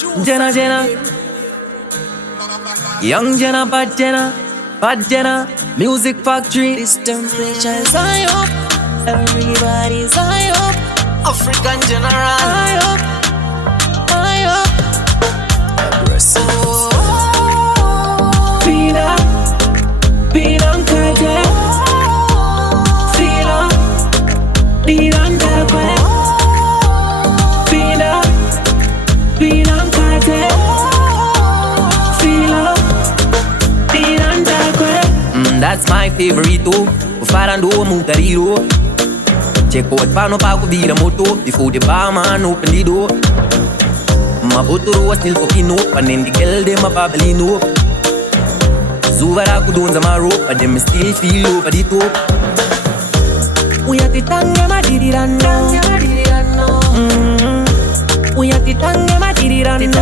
Jenna, Jenna, young Jenna, bad Jenna, bad Jenna, music factory. This temperature is high up. Everybody's high up. African general. High up. High up. Aggressive. Pina, Pina Kate. Fila, Pina Kate. Pina, Pina Kate. Fila, Pina Kate. That's my favorite too. Farando Mugariro. Check out Pano Paco Vida Moto before the barman open the door. My bottle was still cooking up, and then the girl them a babbling up. Zuvara could on my rope, but them still feel over the top. We are the tanga madirano. We are the tanga madirano.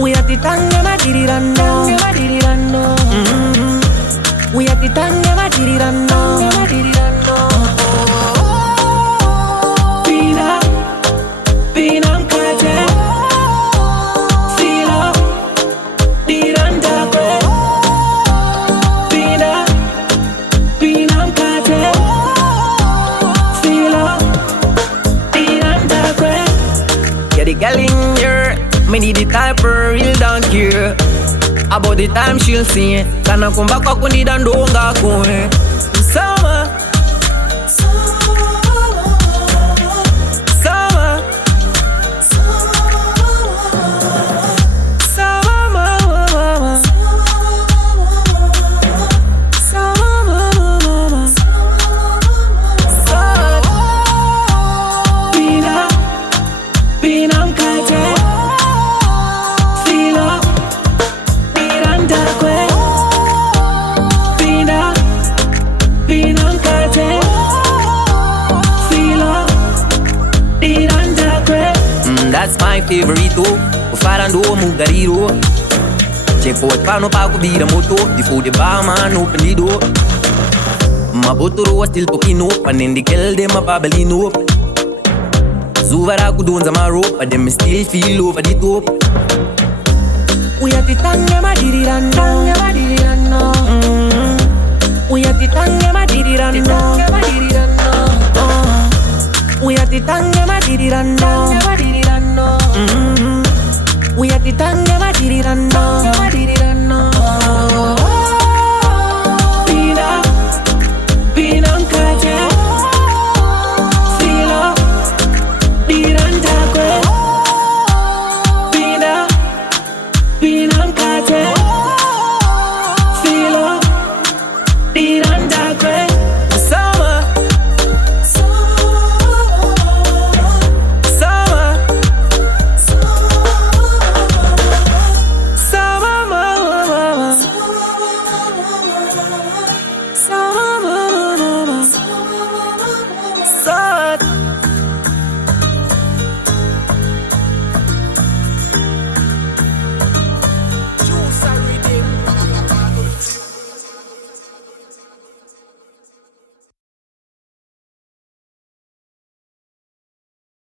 We are the tanga madirano. We are the tanga madirano. Pina, Pina Kate. Fila, Diranda Kwe. Pina, Pina Kate. Fila, Diranda Kwe. Yeah, the girl in here, me need the type of real down here. About the time she'll see, kana come back up when the ndonga kwe. Summer, summer, summer, mama, summer, Pina, Pina Kate. Fila, Diranda Kwe. Pina, Pina Kate. Fila, Diranda Kwe. That's my favorite too. Farando Mugariro. Check out Pano Paco Vida Moto before the barman open the door. My bottle was still cooking up, and then the girl them a babbling up. Zuvara could on my rope, but them still feel over the top. We are the tanga madirano. We are the tanga madirano. We are the tanga madirano. We are the tanga madirano.